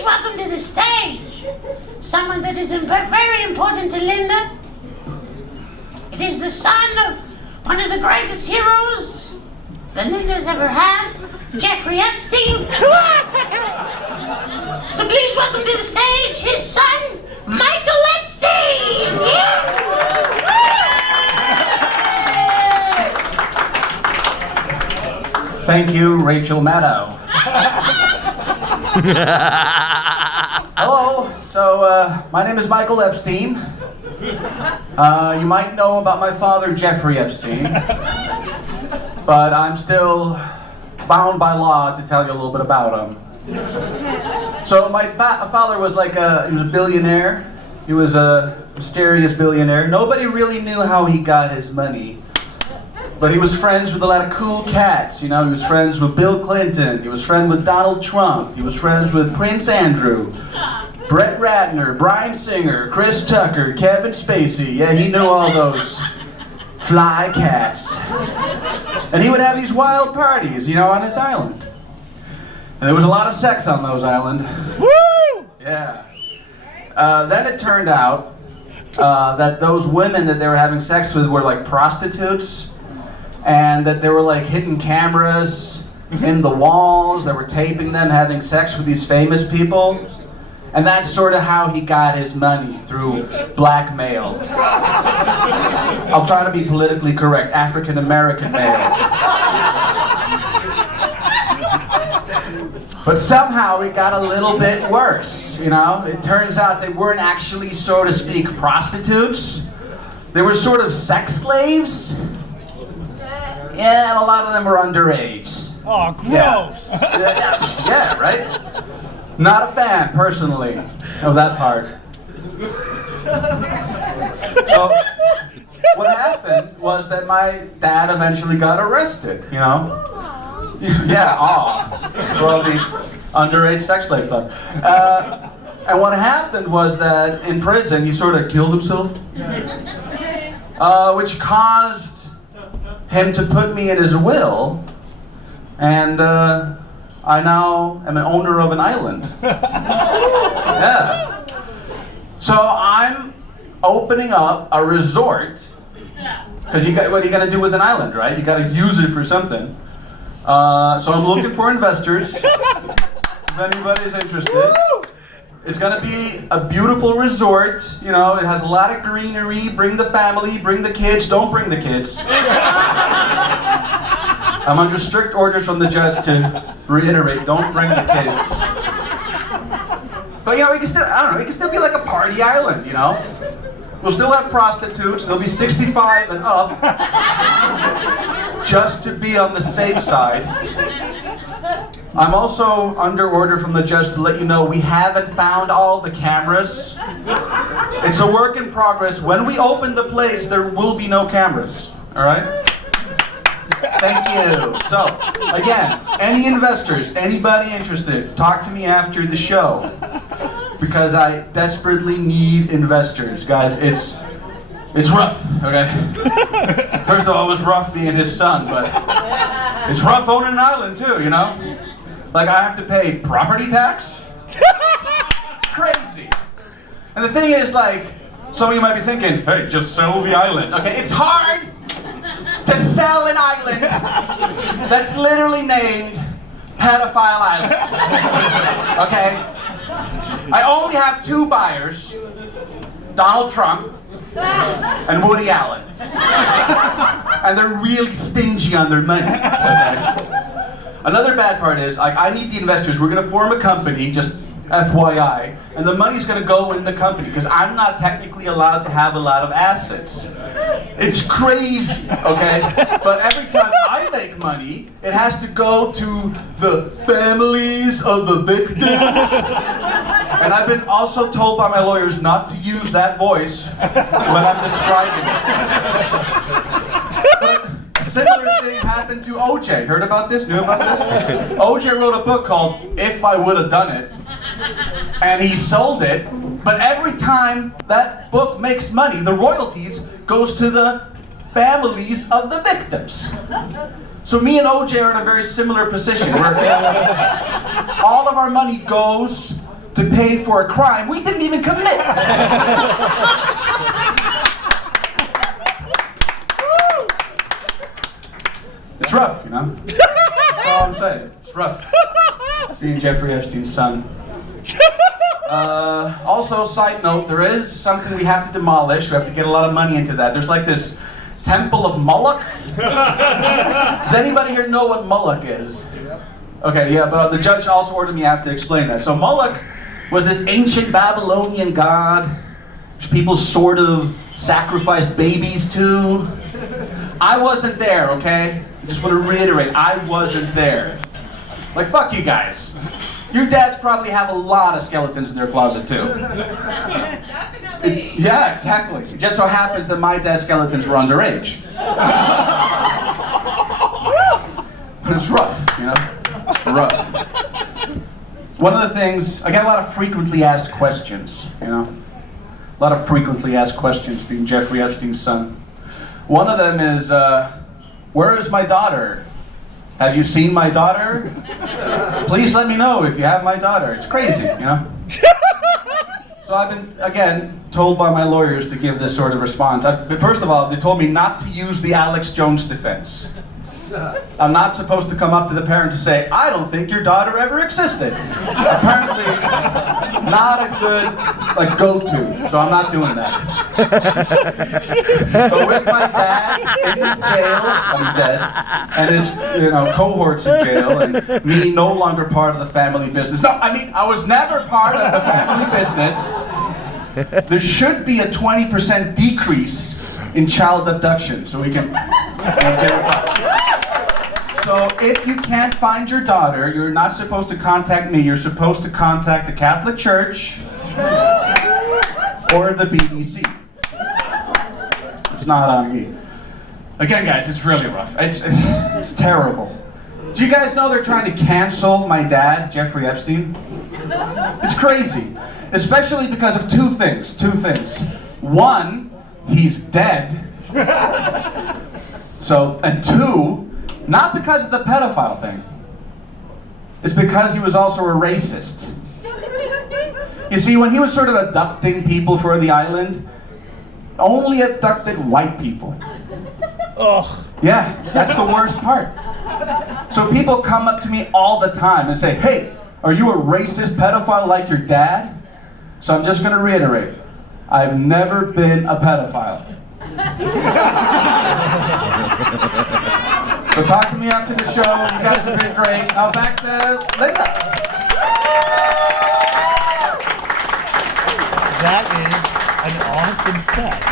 please welcome to the stage someone that is very important to Linda. It is the son of one of the greatest heroes that Linda's ever had, Jeffrey Epstein. So please welcome to the stage his son, Michael Epstein. Thank you, Rachel Maddow. Hello, so my name is Michael Epstein. You might know about my father, Jeffrey Epstein, but I'm still bound by law to tell you a little bit about him. So my father was he was a billionaire. He was a mysterious billionaire. Nobody really knew how he got his money. But he was friends with a lot of cool cats, you know. He was friends with Bill Clinton. He was friends with Donald Trump. He was friends with Prince Andrew, Brett Ratner, Bryan Singer, Chris Tucker, Kevin Spacey. Yeah, he knew all those fly cats. And he would have these wild parties, you know, on his island. And there was a lot of sex on those islands. Woo! Yeah. Then it turned out that those women that they were having sex with were like prostitutes. And that they were like hidden cameras in the walls that were taping them having sex with these famous people. And that's sort of how he got his money, through blackmail. I'll try to be politically correct, African American male. But somehow it got a little bit worse, you know? It turns out they weren't actually, so to speak, prostitutes. They were sort of sex slaves. Yeah, and a lot of them were underage. Oh, gross! Yeah, right? Not a fan, personally, of that part. So, what happened was that my dad eventually got arrested, you know? Yeah, for all the underage sex slave stuff. And what happened was that in prison, he sort of killed himself, which caused him to put me in his will, and I now am an owner of an island. Yeah. So I'm opening up a resort, because what are you gonna do with an island, right? You gotta use it for something. So I'm looking for investors, if anybody's interested. It's gonna be a beautiful resort, you know, it has a lot of greenery. Bring the family, bring the kids, don't bring the kids. I'm under strict orders from the judge to reiterate, don't bring the kids. But you know, it can still be like a party island, you know? We'll still have prostitutes, they'll be 65 and up, just to be on the safe side. I'm also under order from the judge to let you know we haven't found all the cameras. It's a work in progress. When we open the place, there will be no cameras. All right? Thank you. So, again, any investors, anybody interested, talk to me after the show. Because I desperately need investors. Guys, it's rough, okay? First of all, it was rough being his son, but it's rough owning an island too, you know? Like, I have to pay property tax? It's crazy. And the thing is, like, some of you might be thinking, hey, just sell the island. Okay, it's hard to sell an island that's literally named Pedophile Island. Okay? I only have 2 buyers, Donald Trump and Woody Allen. And they're really stingy on their money. Okay? Another bad part is, like, I need the investors. We're going to form a company, just FYI, and the money's going to go in the company because I'm not technically allowed to have a lot of assets. It's crazy, okay? But every time I make money, it has to go to the families of the victims. And I've been also told by my lawyers not to use that voice when I'm describing it. But a similar thing happened to OJ. Heard about this? Knew about this? OJ wrote a book called If I Would Have Done It. And he sold it, but every time that book makes money, the royalties goes to the families of the victims. So me and OJ are in a very similar position, where all of our money goes to pay for a crime we didn't even commit. It's rough, you know? That's all I'm saying. It's rough. Being Jeffrey Epstein's son. Also, side note, there is something we have to demolish. We have to get a lot of money into that. There's like this temple of Moloch. Does anybody here know what Moloch is? Okay, yeah, but the judge also ordered me I have to explain that. So Moloch was this ancient Babylonian god which people sort of sacrificed babies to. I wasn't there, okay? I just want to reiterate, I wasn't there. Like, fuck you guys. Your dads probably have a lot of skeletons in their closet, too. Definitely. Yeah, exactly. It just so happens that my dad's skeletons were underage. But it's rough, you know? It's rough. One of the things, I get a lot of frequently asked questions, you know? A lot of frequently asked questions being Jeffrey Epstein's son. One of them is, where is my daughter? Have you seen my daughter? Please let me know if you have my daughter. It's crazy, you know? So I've been, again, told by my lawyers to give this sort of response. First of all, they told me not to use the Alex Jones defense. I'm not supposed to come up to the parent to say, I don't think your daughter ever existed. Apparently, not a good go-to, so I'm not doing that. So with my dad in jail, I'm dead, and his cohorts in jail, and me no longer part of the family business. No, I mean, I was never part of the family business. There should be a 20% decrease in child abduction, so we can get it. So if you can't find your daughter, you're not supposed to contact me. You're supposed to contact the Catholic Church or the BBC. It's not on me. Again, guys, it's really rough. It's terrible. Do you guys know they're trying to cancel my dad, Jeffrey Epstein? It's crazy. Especially because of two things. One, he's dead. And two, not because of the pedophile thing. It's because he was also a racist. You see, when he was sort of abducting people for the island, only abducted white people. Ugh. Yeah, that's the worst part. So people come up to me all the time and say, hey, are you a racist pedophile like your dad? So I'm just going to reiterate, I've never been a pedophile. So talk to me after the show. You guys have been great. Now back to Linda. That is an awesome set.